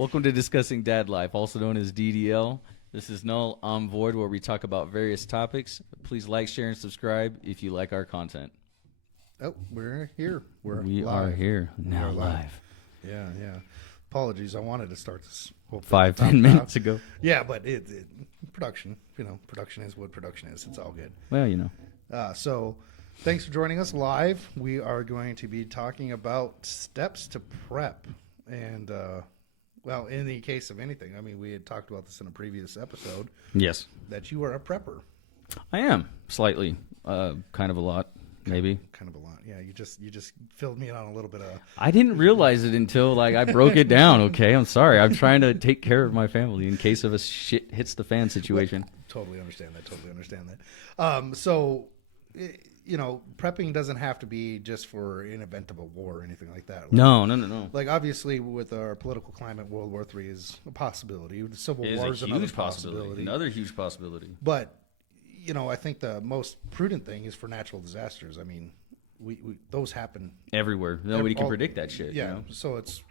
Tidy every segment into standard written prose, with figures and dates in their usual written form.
Welcome to Discussing Dad Life, also known as DDL. This is Null, I'm Void, where we talk about various topics. Please like, share, and subscribe if you like our content. Oh, we're here. We live. are here, now live. Yeah. Apologies, I wanted to start this 5-10 minutes ago. Yeah, but production, production is what production is. It's all good. Well, So thanks for joining us live. We are going to be talking about steps to prep. And, well, in the case of anything, I mean, we had talked about this in a previous episode. Yes. That you are a prepper. I am, slightly. Kind of a lot, maybe. Kind of a lot. Yeah, you just filled me in on a little bit of... I didn't realize it until, I broke it down, okay? I'm sorry. I'm trying to take care of my family in case of a shit hits the fan situation. Totally understand that. So, prepping doesn't have to be just for an event of a war or anything like that. No. Like, obviously, with our political climate, World War III is a possibility. The Civil It War is is a another huge possibility. Another huge possibility. But, I think the most prudent thing is for natural disasters. I mean, we those happen everywhere. Nobody can predict that shit. Yeah, so it's...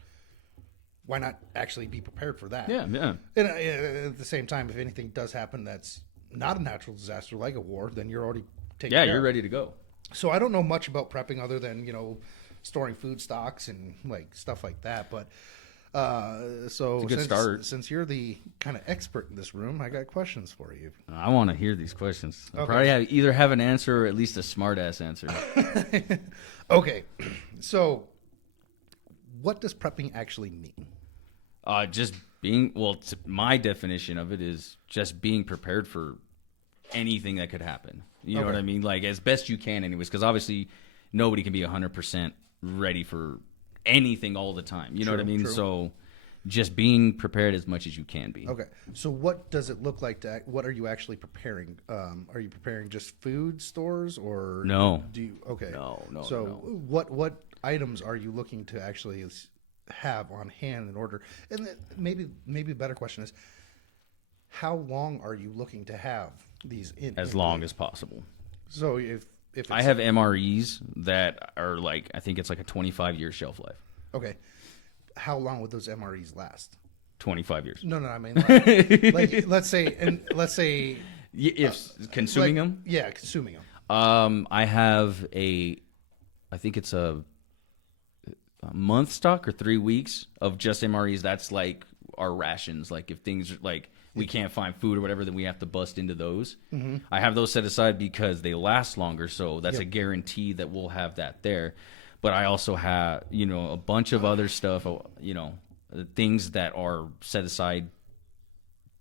Why not actually be prepared for that? Yeah. And at the same time, if anything does happen that's not a natural disaster like a war, then you're already taken care of. Yeah, you're ready to go. So I don't know much about prepping other than, storing food stocks and stuff like that. But so it's a good start. Since you're the kind of expert in this room, I got questions for you. I want to hear these questions. I'll Okay. probably either have an answer or at least a smart-ass answer. Okay. So what does prepping actually mean? Just being, my definition of it is just being prepared for anything that could happen. You know what I mean? As best you can anyways, because obviously nobody can be 100% ready for anything all the time. You know what I mean? True. So just being prepared as much as you can be. Okay. So what does it look like what are you actually preparing? Are you preparing just food stores or No. do you okay. No. So what items are you looking to actually have on hand in order? And then maybe a better question is, how long are you looking to have these in? As long as possible. So if it's, I have MREs that are I think it's a 25-year shelf life. Okay. How long would those MREs last? 25 years. No, I mean let's say If consuming them? Yeah, consuming them. I have I think it's a month stock or 3 weeks of just MREs. That's our rations. If things we can't find food or whatever, then we have to bust into those. Mm-hmm. I have those set aside because they last longer, so that's a guarantee that we'll have that there. But I also have, a bunch of other stuff, things that are set aside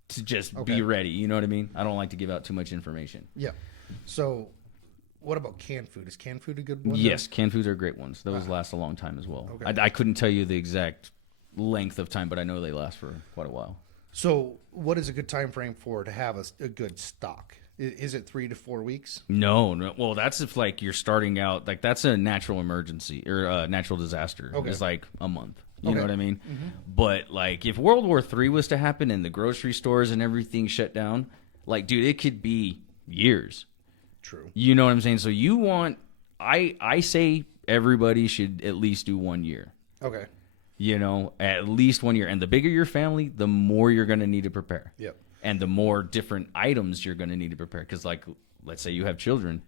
to just be ready. You know what I mean? I don't like to give out too much information. Yeah. So what about canned food? Is canned food a good one? Yes, canned foods are great ones. Those last a long time as well. Okay. I couldn't tell you the exact length of time, but I know they last for quite a while. So what is a good time frame to have a good stock? Is it 3 to 4 weeks? No. Well, that's if you're starting out. That's a natural emergency or a natural disaster. Okay. It's a month. You know what I mean? Mm-hmm. But if World War III was to happen and the grocery stores and everything shut down, dude, it could be years. True. You know what I'm saying? So you want, I say everybody should at least do 1 year. Okay. At least 1 year. And the bigger your family, the more you're going to need to prepare. Yep. And the more different items you're going to need to prepare. Because, let's say you have children.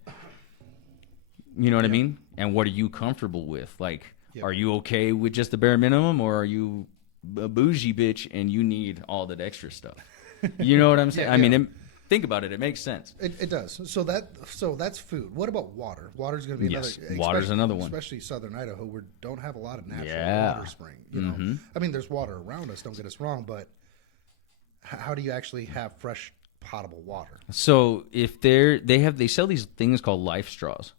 You know what I mean? And what are you comfortable with? Are you okay with just the bare minimum? Or are you a bougie bitch and you need all that extra stuff? You know what I'm saying? I mean, think about it. It makes sense. It does. So that's food. What about water? Water's going to be Yes, another. water's another one. Especially southern Idaho, where don't have a lot of natural water spring. I mean, there's water around us. Don't get us wrong, but how do you actually have fresh potable water? So if they sell these things called life straws,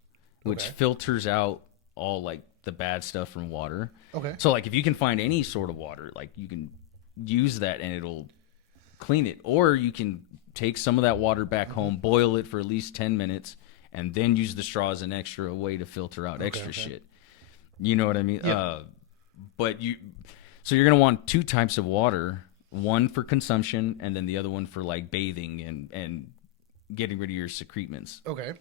which filters out all the bad stuff from water. Okay. So if you can find any sort of water, you can use that and it'll clean it, or you can take some of that water back home, boil it for at least 10 minutes, and then use the straw as an extra way to filter out extra shit. You know what I mean? Yeah. So you're going to want 2 types of water, one for consumption and then the other one for bathing and getting rid of your secretements. Okay.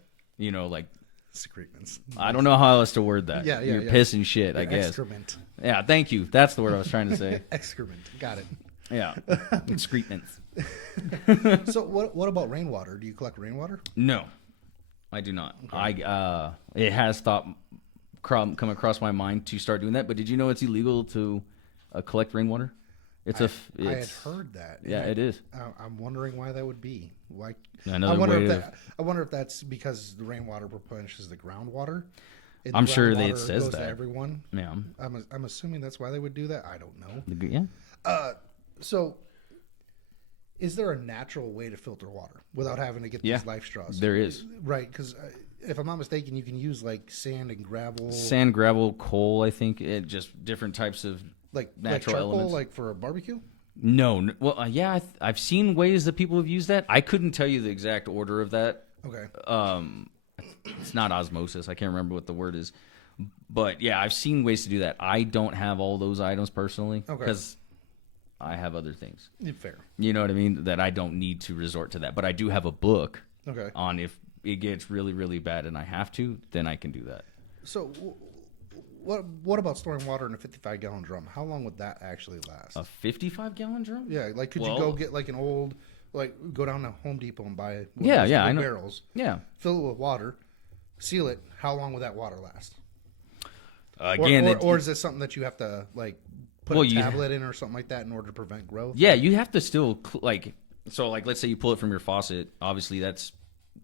Secretements. I don't know how else to word that. Yeah, Your piss and shit, I guess. Excrement. Yeah, thank you. That's the word I was trying to say. Excrement. Got it. Yeah, excrements. So what about rainwater? Do you collect rainwater? No, I do not. Okay. It has come across my mind to start doing that, but did you know it's illegal to collect rainwater? I had heard that. Yeah, it is. I'm wondering why that would be. Why? Another I wonder if that's because the rainwater replenishes the groundwater. I'm sure it says goes that to everyone. Yeah, I'm assuming that's why they would do that. I don't know. Yeah. So, is there a natural way to filter water without having to get these life straws? There is. Right, because if I'm not mistaken, you can use like sand and gravel. Sand, gravel, coal. I think just different types of natural charcoal, elements. like for a barbecue. No, well, yeah, I've seen ways that people have used that. I couldn't tell you the exact order of that. Okay. It's not osmosis. I can't remember what the word is, but yeah, I've seen ways to do that. I don't have all those items personally because I have other things. Fair. You know what I mean? That I don't need to resort to that. But I do have a book on if it gets really, really bad and I have to, then I can do that. So what about storing water in a 55-gallon drum? How long would that actually last? A 55-gallon drum? Yeah, like could you go get like an old, like go down to Home Depot and buy I know. barrels. Yeah. Fill it with water, seal it. How long would that water last? Again, or is this something that you have to like put a tablet in or something like that in order to prevent growth? Yeah, you have to still let's say you pull it from your faucet. Obviously, that's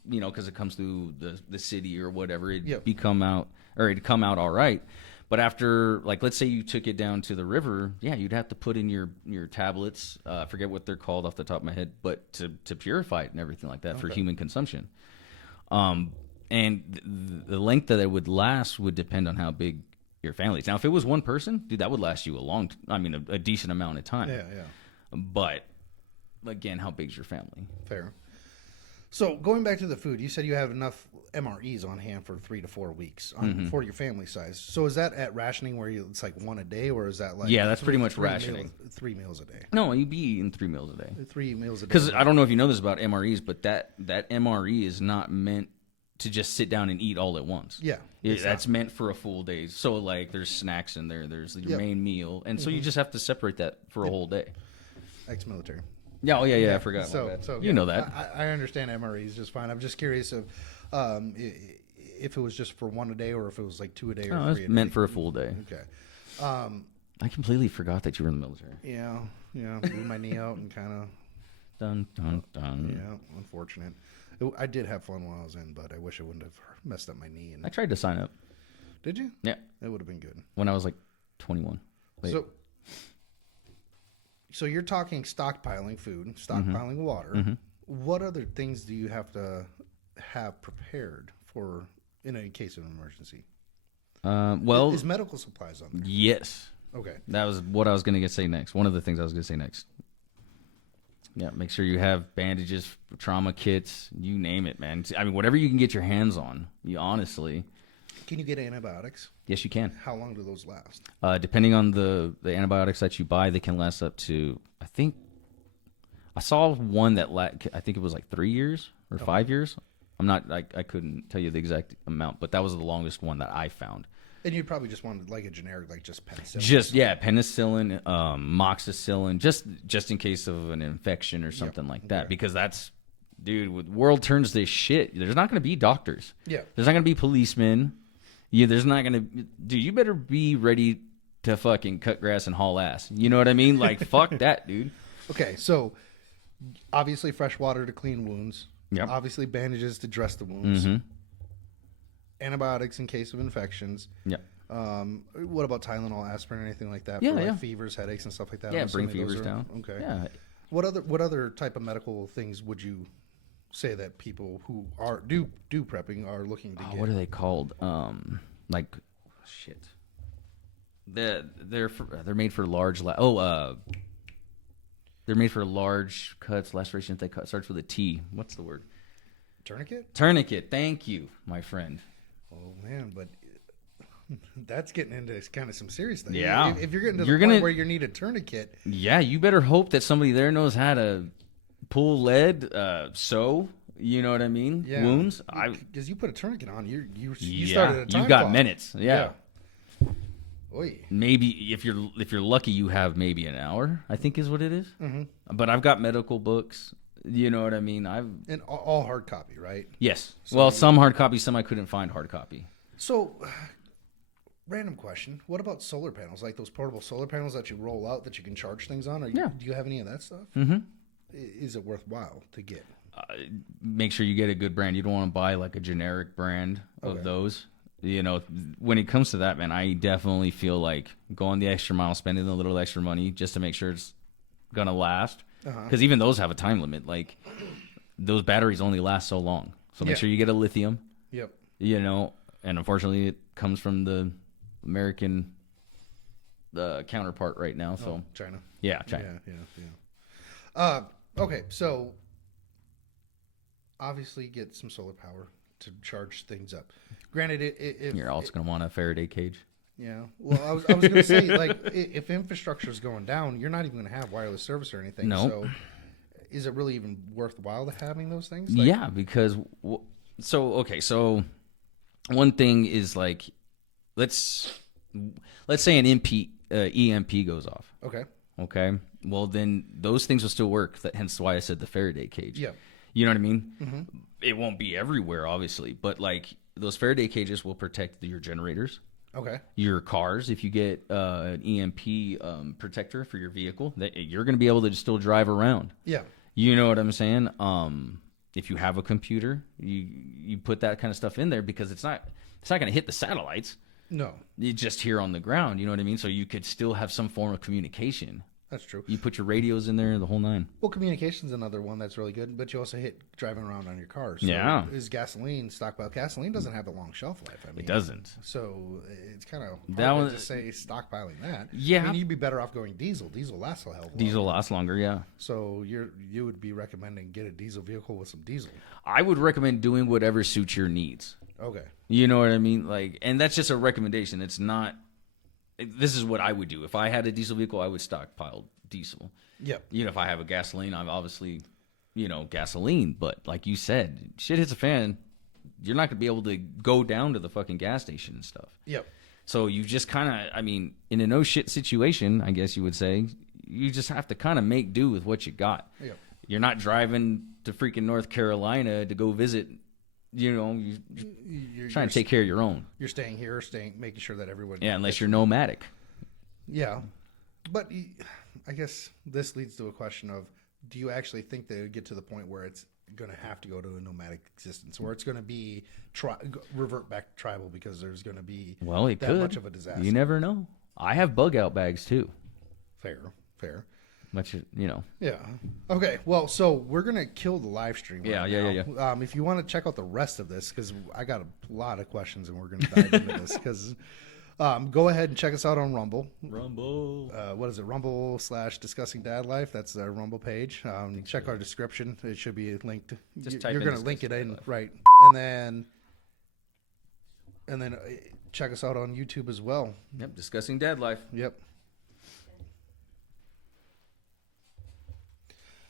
because it comes through the city or whatever. It'd come out all right. But after, let's say you took it down to the river, you'd have to put in your tablets. I forget what they're called off the top of my head, but to purify it and everything like that for human consumption. And the length that it would last would depend on how big your family is. Now, if it was one person, dude, that would last you a decent amount of time. Yeah. But again, how big's your family? Fair. So going back to the food, you said you have enough MREs on hand for 3 to 4 weeks for your family size. So is that at rationing where it's like one a day, or is that like that's pretty much rationing? 3 meals a day. No, you'd be eating 3 meals a day. 3 meals a day. Because I don't know if you know this about MREs, but that MRE is not meant to just sit down and eat all at once. Yeah, that's meant for a full day. So there's snacks in there. There's your main meal, and so you just have to separate that for a whole day. Ex-military. Yeah, I forgot. So you know that. I understand MREs just fine. I'm just curious if it was just for 1 a day or if it was like 2 a day or 3 a day. Meant for a full day. Okay. I completely forgot that you were in the military. Yeah. Blew my knee out and kind of. Dun dun dun. Yeah, unfortunate. I did have fun while I was in, but I wish I wouldn't have messed up my knee. I tried to sign up. Did you? Yeah. That would have been good. When I was 21. Wait. So you're talking stockpiling food, stockpiling water. Mm-hmm. What other things do you have to have prepared for in a case of an emergency? Is medical supplies on there? Yes. Okay. That was what I was going to say next. One of the things I was going to say next. Yeah, make sure you have bandages, trauma kits, you name it, man. I mean, whatever you can get your hands on, honestly. Can you get antibiotics? Yes, you can. How long do those last? Depending on the antibiotics that you buy, they can last up to, I saw one that I think it was 3 years or 5 years. I couldn't tell you the exact amount, but that was the longest one that I found. And you probably just wanted a generic, just penicillin. Penicillin, moxicillin, just in case of an infection or something like that. Because that's, dude, the world turns to shit. There's not going to be doctors. Yeah. There's not going to be policemen. Yeah, there's not going to, dude, you better be ready to fucking cut grass and haul ass. You know what I mean? Fuck that, dude. Okay, so obviously fresh water to clean wounds. Yep. Obviously bandages to dress the wounds. Mm-hmm. Antibiotics in case of infections. Yeah. What about Tylenol, asprin, anything like that? Yeah, for fevers, headaches, and stuff like that. Yeah, bring fevers down. Okay. Yeah. What other type of medical things would you say that people who do prepping are looking to get? What are they called? Shit. They're made for large. They're made for large cuts, lacerations. They cut starts with a T. What's the word? Tourniquet. Tourniquet. Thank you, my friend. Oh man, but that's getting into kind of some serious things. Yeah. If you're getting to the point where you need a tourniquet. Yeah, you better hope that somebody there knows how to pull lead, sew, You know what I mean? Yeah. Wounds. Because you put a tourniquet on, you Yeah, started a time you got clock. minutes. Yeah. Oy. Maybe if you're lucky, you have maybe an hour. I think is what it is. But I've got medical books. You know what I mean? And all hard copy, right? Yes. So Well, some hard copy, some I couldn't find hard copy. So, random question: what about solar panels? Like those portable solar panels that you roll out that you can charge things on? Yeah. Do you have any of that stuff? Mm-hmm. Is it worthwhile to get? Make sure you get a good brand. You don't want to buy like a generic brand of those. You know, when it comes to that, man, I definitely feel like going the extra mile, spending a little extra money just to make sure it's gonna last. Because even those have a time limit. Like those batteries only last so long. So make sure you get a lithium. Yep. You know, and unfortunately, it comes from the American counterpart right now. So China. yeah, China. Yeah. Okay, so obviously get some solar power to charge things up. Granted, if You're also going to want a Faraday cage. yeah. Well, I was going to say, like, if infrastructure is going down, you're not even going to have wireless service or anything. No. So, is it really even worthwhile having those things? Like, Yeah, because so one thing is like let's say an EMP goes off. Okay. Okay. Well, then those things will still work. Hence why I said the Faraday cage. Yeah. You know what I mean? It won't be everywhere, obviously, but like those Faraday cages will protect your generators, Okay. your cars. If you get an EMP protector for your vehicle, that you're going to be able to still drive around. Yeah. You know what I'm saying? If you have a computer, you put that kind of stuff in there because it's not going to hit the satellites. No, It's just here on the ground. You know what I mean? So you could still have some form of communication. that's true. You put your radios in there, the whole nine. Well, communication's another one that's really good, but you also hit driving around on your car. So Yeah. is gasoline stockpile? Gasoline doesn't have a long shelf life. I mean, It doesn't. So it's kind of That hard was- to say stockpiling that. Yeah. I mean, you'd be better off going diesel. Diesel lasts a hell of a lot. Diesel lasts longer, yeah. So you would be recommending get a diesel vehicle with some diesel. I would recommend doing whatever suits your needs. Okay. You know what I mean? Like, and that's just a recommendation. It's not. This is what I would do if I had a diesel vehicle. I would stockpile diesel. Yep. You know, if I have a gasoline, I'm obviously, gasoline. But like you said, shit hits a fan. You're not gonna be able to go down to the fucking gas station and stuff. Yep. So you just kind of, in a no shit situation, I guess you would say, you just have to kind of make do with what you got. Yep. You're not driving to freaking North Carolina to go visit. You're trying to take care of your own. You're staying here, making sure that everyone. Yeah, unless you're nomadic. Yeah, but I guess this leads to a question of: do you actually think they would get to the point where it's going to have to go to a nomadic existence, where it's going to be revert back to tribal because there's going to be It that could. much of a disaster? You never know. I have bug out bags too. Fair. Much, Yeah. Okay. Well, so we're gonna kill the live stream. Yeah. If you want to check out the rest of this, because I got a lot of questions and we're gonna dive into this. Because go ahead and check us out on Rumble. What is it? Rumble/Discussing Dad Life. That's our Rumble page. Check our description. It should be linked. Just type You're in gonna link it Discussing in, Dad Life. right? And then check us out on YouTube as well. Yep. Discussing dad life. Yep.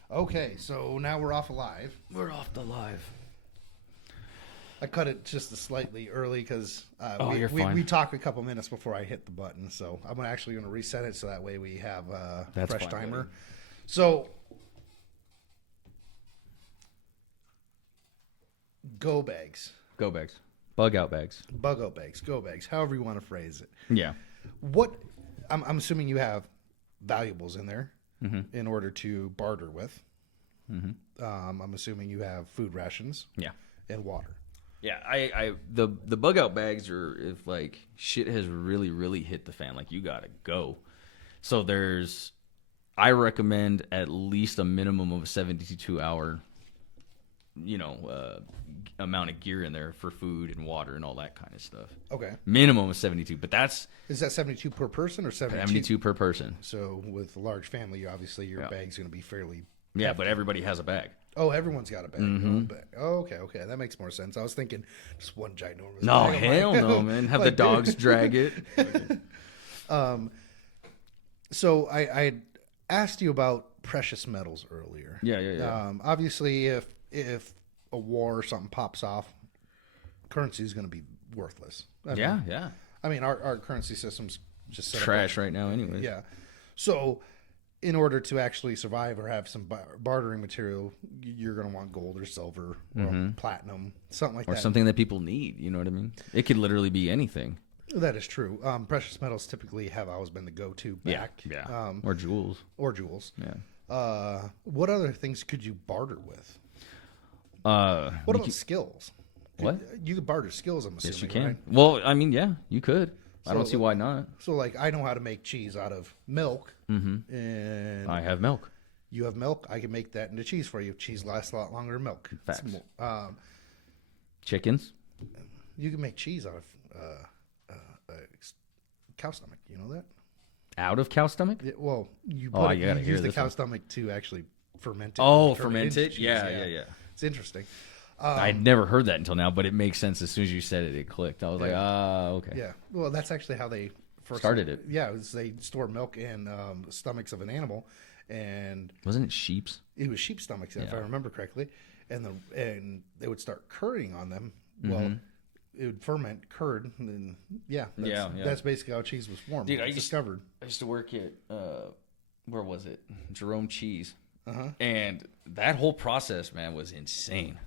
Okay, so now we're off live. We're off the live. I cut it just slightly early because you're fine. we talk a couple minutes before I hit the button. So I'm actually going to reset it so that way we have a That's fresh fine, timer. buddy. So go bags, Go bags. Bug out bags. bug out bags, go bags, however you want to phrase it. Yeah. What I'm assuming you have valuables in there in order to barter with. I'm assuming you have food rations Yeah. and water. Yeah, the bug out bags are if like shit has really, really hit the fan, like you gotta go. So I recommend at least a minimum of a 72-hour, amount of gear in there for food and water and all that kind of stuff. Okay. Minimum of 72, but that's Is that 72 per person or 72 per person. So with a large family, obviously your bag's going to be fairly. Yeah, but everybody has a bag. Oh, everyone's got a bag. Oh, okay. That makes more sense. I was thinking just one ginormous. No, bag. I'm hell like, no, man. Have the dogs drag it. So I asked you about precious metals earlier. Yeah. Obviously, if a war or something pops off, currency is going to be worthless. Yeah, yeah. I mean, our currency system's just set Trash right now, anyways. Yeah. So, in order to actually survive or have some bartering material, you're going to want gold or silver or platinum, something like Or that. something that people need. You know what I mean? It could literally be anything. That is true. Precious metals typically have always been the go-to back. Yeah. Or jewels. Or jewels. Yeah. What other things could you barter with? What about skills? What? You could barter skills, I'm assuming. Yes, you can. Right? Well, I mean, yeah, you could. I don't see why not. So, like, I know how to make cheese out of milk, and I have milk. you have milk. I can make that into cheese for you. Cheese lasts a lot longer than milk. Facts. Chickens. Chickens. You can make cheese out of cow stomach. You know that? Out of cow stomach? Well, you gotta hear use the this cow one. stomach to actually ferment it. Oh, and turn ferment into it? cheese. Yeah. It's interesting. I'd never heard that until now, but it makes sense. As soon as you said it, it clicked. I was like, okay. Yeah. Well, that's actually how they first Started it. Yeah, they store milk in stomachs of an animal, and Wasn't it sheep's? it was sheep stomachs, if I remember correctly, and they would start currying on them. Well, it would ferment curd, and that's basically how cheese was formed. Dude, It's discovered. I used to work at where was it? Jerome Cheese, and that whole process, man, was insane.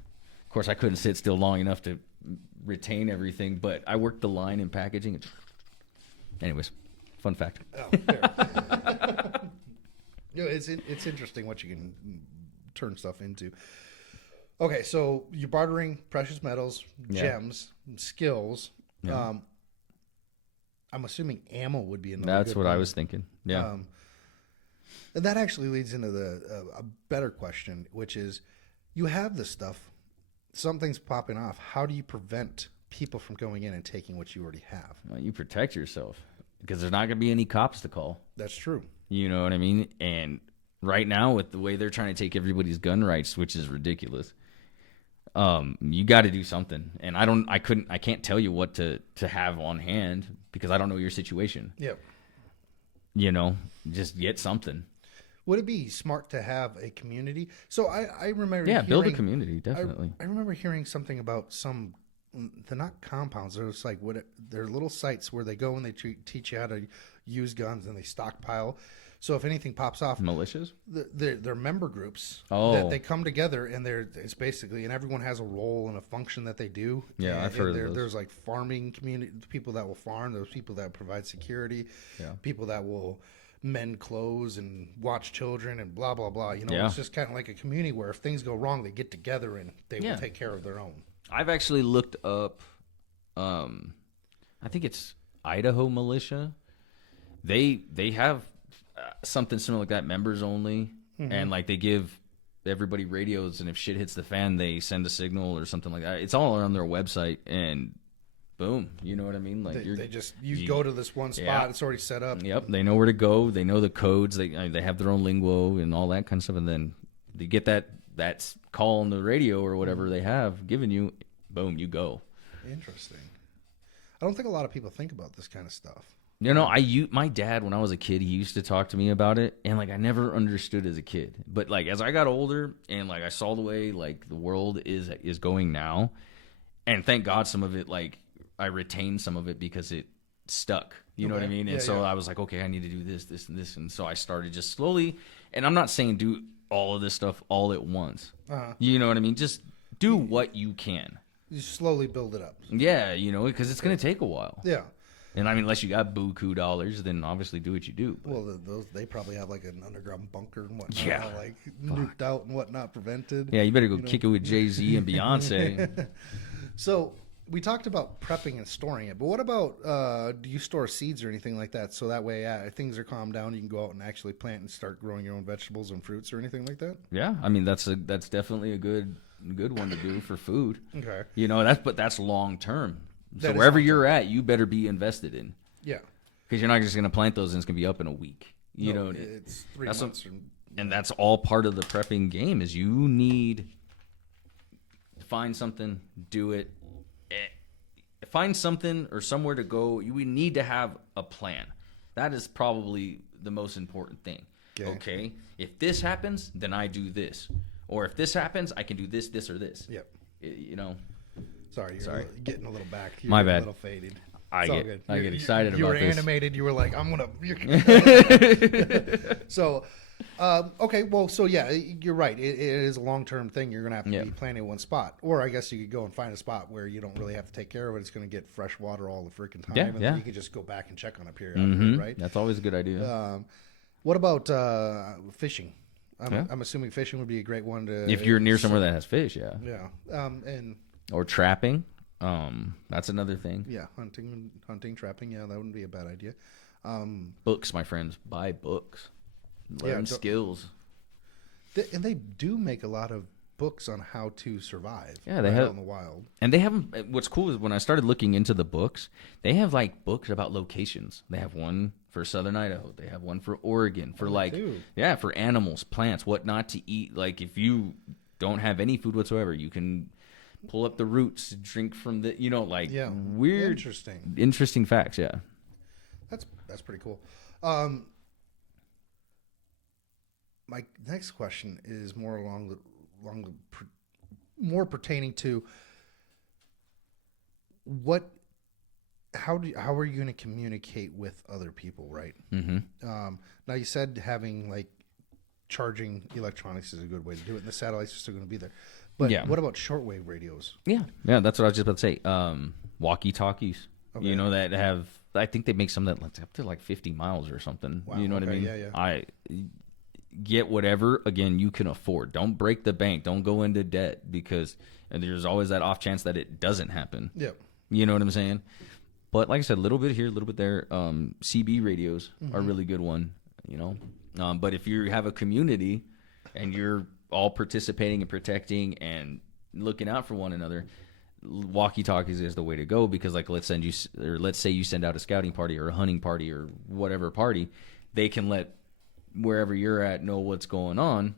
Of course, I couldn't sit still long enough to retain everything, but I worked the line in packaging. Anyways, fun fact. Oh, fair. It's interesting what you can turn stuff into. Okay, so you're bartering precious metals, gems, skills. Yeah. I'm assuming ammo would be another. That's good what one. I was thinking. Yeah. And that actually leads into a better question, which is, you have this stuff, something's popping off. How do you prevent people from going in and taking what you already have? Well, you protect yourself because there's not going to be any cops to call. That's true. You know what I mean? And right now, with the way they're trying to take everybody's gun rights, which is ridiculous, you got to do something. And I can't tell you what to have on hand because I don't know your situation. Yep. You know, just get something. Would it be smart to have a community? So I remember build a community, definitely. I remember hearing something about they're not compounds. They're just like they're little sites where they go and they teach you how to use guns and they stockpile. So if anything pops off, Militias? They're member groups Oh. that they come together and it's basically, and everyone has a role and a function that they do. Yeah, and, I've heard of those. There's like farming community, people that will farm. There's people that provide security. Yeah. People that will mend clothes and watch children and blah blah blah. You know, Yeah. it's just kind of like a community where if things go wrong, they get together and they will take care of their own. I've actually looked up, I think it's Idaho Militia. They have something similar like that, members only, and like they give everybody radios, and if shit hits the fan, they send a signal or something like that. It's all on their website, and boom, you know what I mean? Like you go to this one spot, it's already set up. Yep, they know where to go. They know the codes. They have their own lingo and all that kind of stuff, and then they get that call on the radio or whatever they have given you. Boom, you go. Interesting. I don't think a lot of people think about this kind of stuff. You know, my dad, when I was a kid, he used to talk to me about it, and like I never understood as a kid. But like as I got older, and like I saw the way like the world is going now, and thank God some of it, like I retained some of it because it stuck. You know what I mean? And so I was like, okay, I need to do this, this, and this, and so I started just slowly. And I'm not saying do all of this stuff all at once. You know what I mean? Just do what you can. You slowly build it up. Yeah, you know, because it's going to take a while. Yeah. And I mean, unless you got buku dollars, then obviously do what you do. But. Well, they probably have like an underground bunker and whatnot, Yeah. like nuked out and whatnot, prevented. Yeah, you better go kick it with Jay-Z and Beyonce. So we talked about prepping and storing it, but what about do you store seeds or anything like that? So that way, things are calmed down, you can go out and actually plant and start growing your own vegetables and fruits or anything like that. Yeah, I mean that's definitely a good one to do for food. Okay, you know that's long term. So That is wherever long-term. you're at, you better be invested in. yeah, Because you're not just going to plant those and it's going to be up in a week. You know, it's 3 that's months. and that's all part of the prepping game. Is you need to find something, do it. Find something or somewhere to go. We need to have a plan. That is probably the most important thing. Okay, if this happens, then I do this. Or if this happens, I can do this, this, or this. Yep. You know, Sorry, you're Sorry. Getting a little back. You're My getting bad. A little faded. I It's all get good. I get excited You about were this. animated. You were like, I'm gonna. So, okay. Well, so yeah, you're right. It is a long term thing. You're gonna have to Yeah. be planting one spot, or I guess you could go and find a spot where you don't really have to take care of it. It's gonna get fresh water all the freaking time, Yeah, and yeah. then you can just go back and check on it periodically, Mhm. right? That's always a good idea. What about fishing? Yeah. I'm assuming fishing would be a great one to. If you're near somewhere that has fish, yeah. Yeah. And Or trapping. That's another thing. yeah, hunting, trapping. Yeah, that wouldn't be a bad idea. Books, my friends. Buy books. Yeah, Learn skills. And they do make a lot of books on how to survive. Yeah, they right have- out in the wild. And they have them. What's cool is when I started looking into the books, they have like books about locations. They have one for Southern Idaho. They have one for Oregon for they do? for animals, plants, what not to eat. Like if you don't have any food whatsoever, you can pull up the roots, drink from the, Yeah, weird, interesting facts. Yeah. That's pretty cool. My next question is more more pertaining to how are you going to communicate with other people, right? Mm-hmm. Now you said having like charging electronics is a good way to do it, and the satellites are still going to be there. But Yeah. what about shortwave radios? Yeah. That's what I was just about to say. Walkie talkies. Okay. That have. I think they make some that up to like 50 miles or something. Wow, You know what I okay, mean? yeah, yeah. I get whatever again you can afford. Don't break the bank. Don't go into debt because there's always that off chance that it doesn't happen. Yep. You know what I'm saying? But like I said, a little bit here, a little bit there. CB radios are a really good one. But if you have a community and you're all participating and protecting and looking out for one another, walkie talkies is the way to go because like let's say you send out a scouting party or a hunting party or whatever party, they can let wherever you're at know what's going on.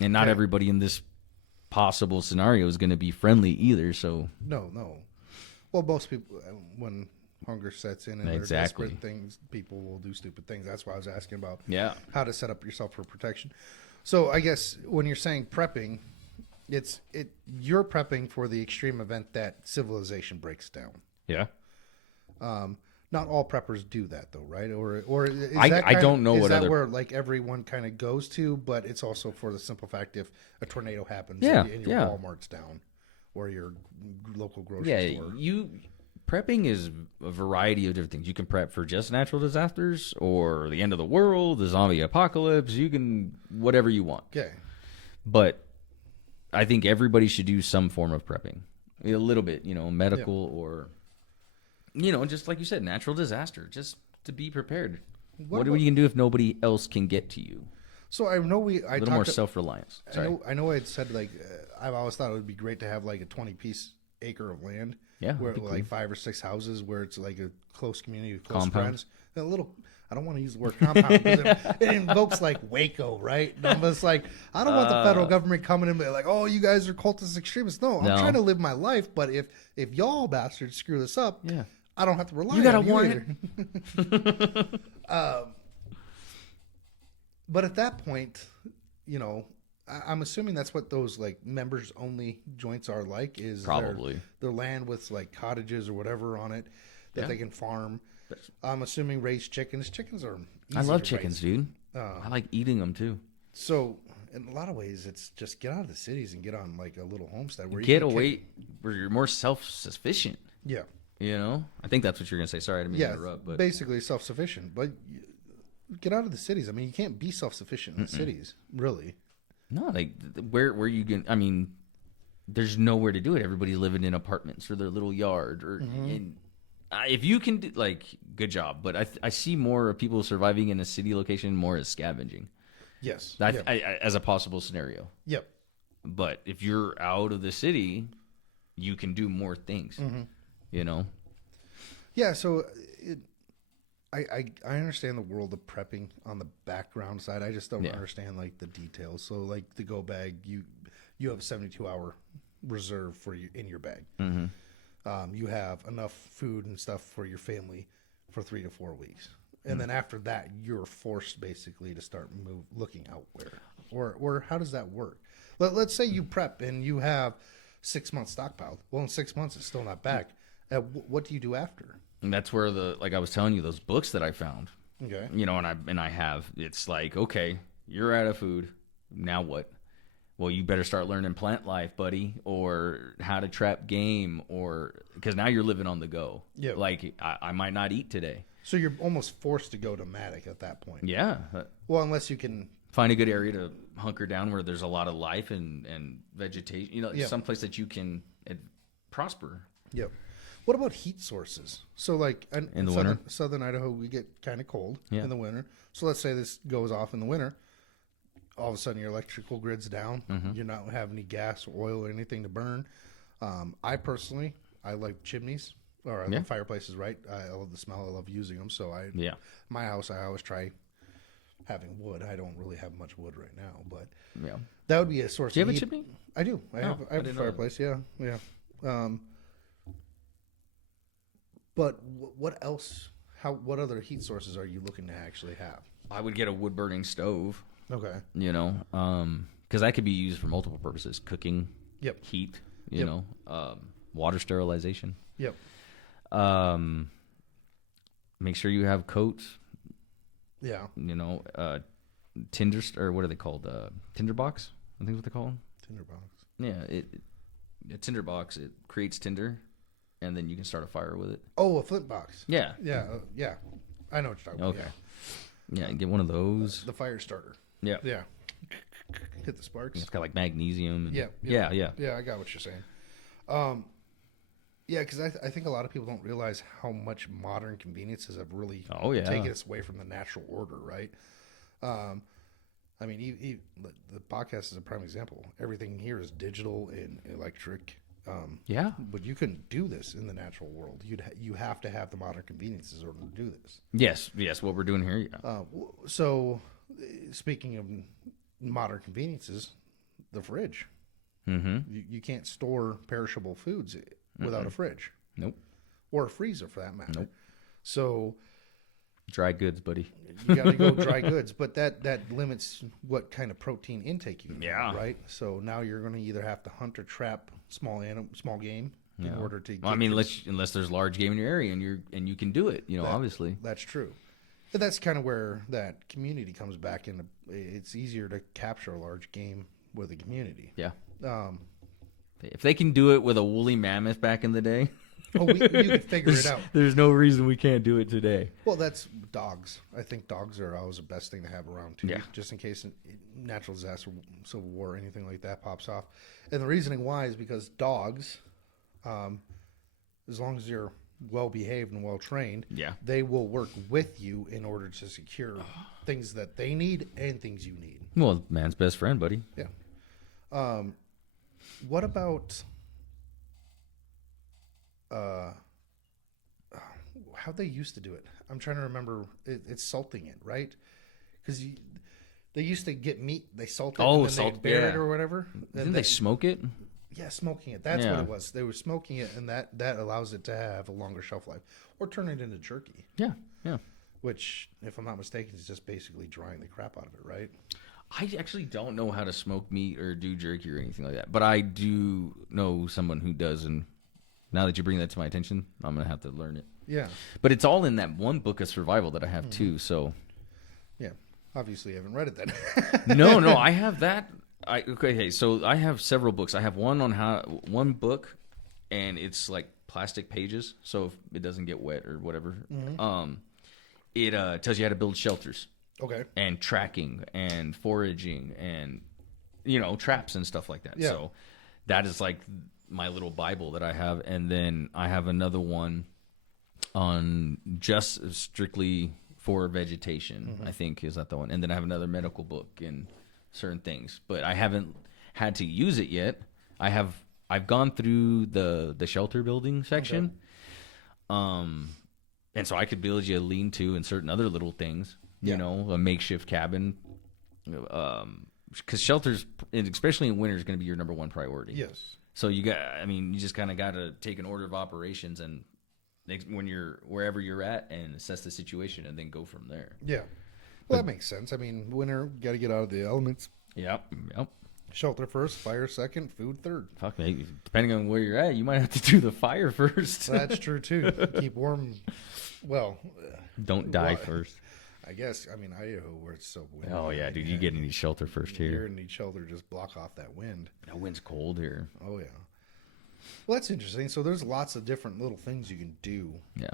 And not everybody in this possible scenario is going to be friendly either. So No. Well, most people, when hunger sets in and Exactly. they're desperate, people will do stupid things. That's why I was asking about yeah. how to set up yourself for protection. So I guess when you're saying prepping, you're prepping for the extreme event that civilization breaks down. Yeah. Not all preppers do that though, right? Or is I don't know is what that other- where like everyone kind of goes to, but it's also for the simple fact if a tornado happens Yeah, and your yeah. Walmart's down or your local grocery store. Prepping is a variety of different things. You can prep for just natural disasters or the end of the world, the zombie apocalypse. You can whatever you want. Okay. But I think everybody should do some form of prepping, a little bit, medical or, just like you said, natural disaster, just to be prepared. What are you going to do if nobody else can get to you? So I know A little more self-reliance. Sorry. I know I had said like I've always thought it would be great to have like a 20-piece acre of land. Yeah, Where that'd be like 5 or 6 houses where it's like a close community with close Compound. friends. And a little. I don't want to use the word compound because it invokes like Waco, right? And I'm just like, I don't want the federal government coming in and be like, oh, you guys are cultist extremists. No, I'm trying to live my life. But if y'all bastards screw this up, Yeah. I don't have to rely You got a on you warrant. either. But at that point, I'm assuming that's what those like members only joints are like. Is Probably. their land with like cottages or whatever on it that Yeah. they can farm. I'm assuming raise chickens. Chickens are. I easy love to chickens, raise. dude. I like eating them too. So in a lot of ways, it's just get out of the cities and get on like a little homestead where Get you can away where you're more self-sufficient. Yeah. I think that's what you're going to say. Sorry, I didn't mean to Yeah. interrupt. But Basically self-sufficient, but get out of the cities. I mean, you can't be self-sufficient in the cities, really. no, like where you can. I mean, there's nowhere to do it. Everybody's living in apartments or their little yard, or if you can do like good job. But I see more of people surviving in a city location more as scavenging. Yes. As a possible scenario. Yep. But if you're out of the city, you can do more things. Yeah, so I understand the world of prepping on the background side. I just don't understand like the details. So like the go bag, you have a 72-hour reserve for you in your bag. You have enough food and stuff for your family for 3 to 4 weeks. and then after that, you're forced basically to start looking elsewhere. Or how does that work? Let's say you prep and you have 6 months stockpiled. Well, in 6 months, it's still not back. What do you do after? And that's where like I was telling you, those books that I found. Okay. And I have. It's like, okay, you're out of food. Now what? Well, you better start learning plant life, buddy, or how to trap game, or because now you're living on the go. Yeah. Like I might not eat today. So you're almost forced to go nomadic at that point. Yeah. Well, unless you can Find a good area to hunker down where there's a lot of life and vegetation. Someplace that you can prosper. Yep. What about heat sources? So, like In the winter? Southern Idaho, we get kind of cold Yeah. in the winter. So, let's say this goes off in the winter. All of a sudden, your electrical grid's down. Mm-hmm. You're not have any gas, or oil, or anything to burn. I personally, I like chimneys or I love fireplaces. Right? I love the smell. I love using them. So, my house, I always try having wood. I don't really have much wood right now, but that would be a source. Do you of have heat. a chimney? I do. I have a didn't know that. fireplace. Yeah. But what else? What other heat sources are you looking to actually have? I would get a wood burning stove. Okay. Because that could be used for multiple purposes: cooking, Yep. heat, water sterilization. Yep. Make sure you have coats. Yeah. Tinder or what are they called? Tinder box. I think is what they call them. Tinderbox. Yeah, a tinder box. It creates tinder, and then you can start a fire with it. Oh, a flint box. Yeah. Yeah. Yeah. I know what you're talking Okay. about. Yeah, get one of those. The fire starter. Yeah. Yeah. Hit the sparks. It's got like magnesium. And, Yeah. Yeah. Yeah, I got what you're saying. Yeah, because I think a lot of people don't realize how much modern conveniences have really taken us away from the natural order, right? I mean, the podcast is a prime example. Everything here is digital and electric. But you couldn't do this in the natural world. You have to have the modern conveniences in order to do this. Yes. What we're doing here. Yeah. So, speaking of modern conveniences, the fridge. Mm-hmm. You can't store perishable foods without a fridge. Nope. Or a freezer, for that matter. Nope. So Dry goods, buddy. you got to go dry goods, but that limits what kind of protein intake you can have, right? So now you're going to either have to hunt or trap small game in order to. Well, I mean, unless there's large game in your area and you can do it, obviously. That's true. But that's kind of where that community comes back in. It's easier to capture a large game with a community. Yeah. If they can do it with a woolly mammoth back in the day. You could figure it out. There's no reason we can't do it today. Well, that's dogs. I think dogs are always the best thing to have around, too. Yeah. Just in case natural disaster, civil war, or anything like that pops off. And the reasoning why is because dogs, as long as you're well-behaved and well-trained, they will work with you in order to secure things that they need and things you need. Well, man's best friend, buddy. Yeah. What about... how they used to do it. I'm trying to remember. It's salting it, right? Because they used to get meat, they salt it, and then they bury it or whatever. Didn't they smoke it? Yeah, smoking it. That's what it was. They were smoking it, and that allows it to have a longer shelf life, or turn it into jerky. Yeah. Which, if I'm not mistaken, is just basically drying the crap out of it, right? I actually don't know how to smoke meat or do jerky or anything like that, but I do know someone who does, and now that you bring that to my attention, I'm going to have to learn it. Yeah. But it's all in that one book of survival that I have too, so. Yeah. Obviously, you haven't read it then. No, I have that. So I have several books. I have one book, and it's like plastic pages, so if it doesn't get wet or whatever. It tells you how to build shelters. Okay. And tracking and foraging and, traps and stuff like that. Yeah. So that is like my little Bible that I have. And then I have another one on just strictly for vegetation, I think is that the one. And then I have another medical book and certain things, but I haven't had to use it yet. I've gone through the shelter building section. Okay. And so I could build you a lean-to and certain other little things, a makeshift cabin. Because shelters, especially in winter, is going to be your number one priority. Yes. So you just kind of got to take an order of operations and when you're wherever you're at and assess the situation and then go from there. Yeah. Well, that makes sense. I mean, winter, got to get out of the elements. Yep. Shelter first, fire second, food third. Fuck me. Depending on where you're at, you might have to do the fire first. That's true too. Keep warm. Well, don't die first. I guess. I mean, Idaho, where it's so windy. Oh yeah, dude, you get to need shelter first here. You're gonna need shelter, just block off that wind. That wind's cold here. Oh yeah. Well, that's interesting. So there's lots of different little things you can do. Yeah.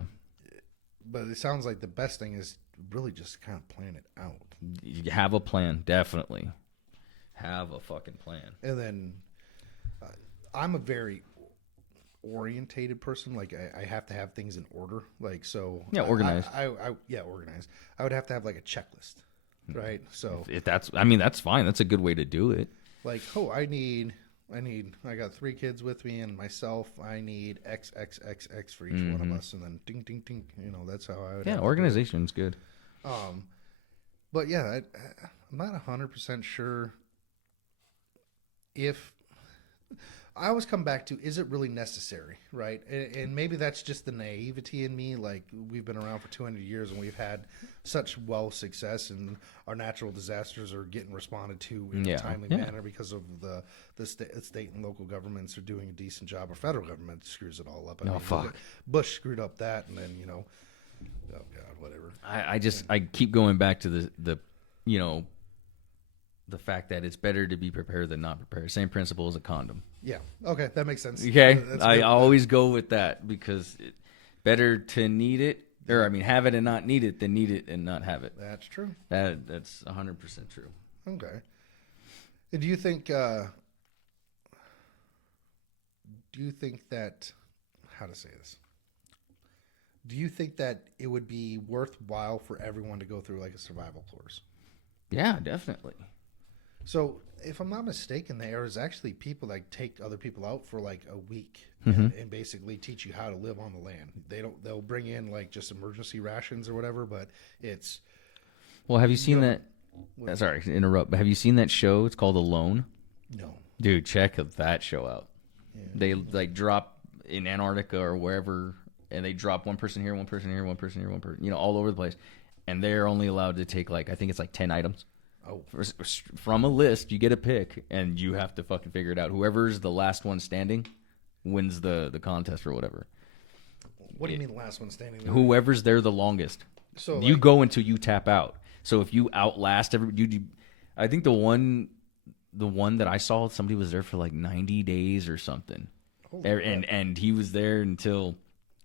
But it sounds like the best thing is really just kind of plan it out. You have a plan, definitely. Have a fucking plan. And then I'm a very orientated person. Like I have to have things in order. Like so. Yeah, organized. Yeah, organized. I would have to have like a checklist, right? So if that's, I mean, that's fine. That's a good way to do it. Like, I got 3 kids with me and myself. I need XXXX for each one of us, and then ding, ding, ding. You know, that's how I would. Yeah, organization's good. But yeah, I'm not 100% sure if. I always come back to, is it really necessary, right? And maybe that's just the naivety in me. Like, we've been around for 200 years and we've had such success, and our natural disasters are getting responded to in a timely manner because of the state and local governments are doing a decent job. Our federal government screws it all up. I mean, fuck. Bush screwed up that, and then, oh God, whatever. I keep going back to the the fact that it's better to be prepared than not prepared. Same principle as a condom. Yeah. Okay, that makes sense. Okay, I always go with that because better to need it, or I mean, have it and not need it than need it and not have it. That's true. That's 100% true. Okay. Do you think? That? How to say this? Do you think that it would be worthwhile for everyone to go through like a survival course? Yeah, definitely. So, if I'm not mistaken, there is actually people that take other people out for like a week Mm-hmm. and basically teach you how to live on the land. They'll bring in like just emergency rations or whatever, but it's. Well, have you seen that? Sorry to interrupt, but have you seen that show? It's called Alone. No. Dude, check that show out. Yeah. They like drop in Antarctica or wherever, and they drop one person here, one person here, one person here, one person, all over the place, and they're only allowed to take like, I think it's like 10 items. Oh. From a list, you get a pick, and you have to fucking figure it out. Whoever's the last one standing wins the contest or whatever. What do you mean the last one standing? Whoever's there the longest. So you go until you tap out. So if you outlast everybody, I think the one that I saw, somebody was there for like 90 days or something. And he was there until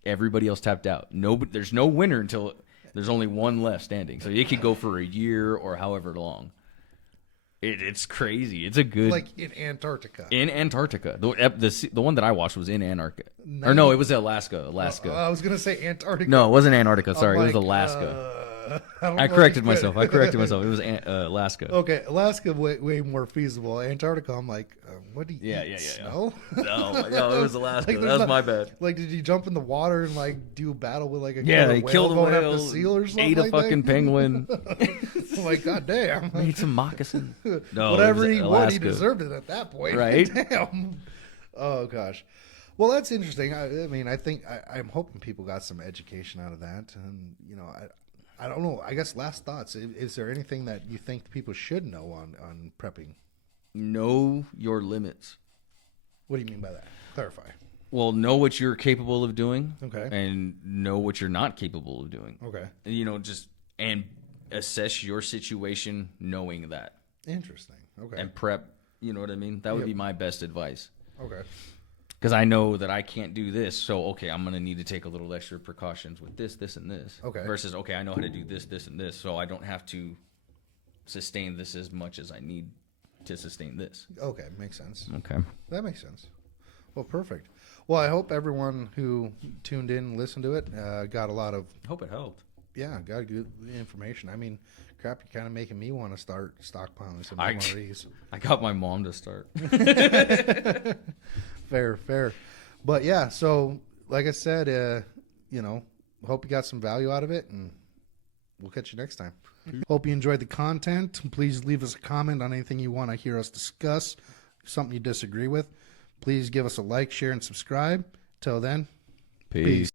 everybody else tapped out. There's no winner until there's only one left standing. So it could go for a year or however long. It's crazy. It's a good, like in Antarctica. In Antarctica, the one that I watched was in Antarctica. Or no, it was Alaska. I was gonna say Antarctica. No, it wasn't Antarctica. Sorry, it was Alaska. I corrected myself. It was Alaska. Okay, Alaska way more feasible. Antarctica, I'm like, what do you eat? Snow? No, it was Alaska. Like, that was my bad. Like, did you jump in the water and like do a battle with like a they killed a whale, seal or something? Ate a fucking penguin. I'm like, god damn. Eat some moccasins. No, whatever he would, he deserved it at that point. Right? Damn. Oh gosh. Well, that's interesting. I mean, I think I'm hoping people got some education out of that, and I don't know. I guess last thoughts. Is there anything that you think people should know on prepping? Know your limits. What do you mean by that? Clarify. Well, know what you're capable of doing. Okay. And know what you're not capable of doing. Okay. And assess your situation knowing that. Interesting. Okay. And prep, you know what I mean? That would be my best advice. Okay. Because I know that I can't do this, so okay, I'm gonna need to take a little extra precautions with this, and this. Okay. Versus I know how to do this, and this, so I don't have to sustain this as much as I need to sustain this. Okay, makes sense. Okay. That makes sense. Well, perfect. Well, I hope everyone who tuned in and listened to it got a lot of. Hope it helped. Yeah, got good information. I mean, crap, you're kind of making me want to start stockpiling some memories. I got my mom to start. Fair. But yeah, so like I said, hope you got some value out of it, and we'll catch you next time. Hope you enjoyed the content. Please leave us a comment on anything you want to hear us discuss, something you disagree with. Please give us a like, share, and subscribe. Till then, Peace.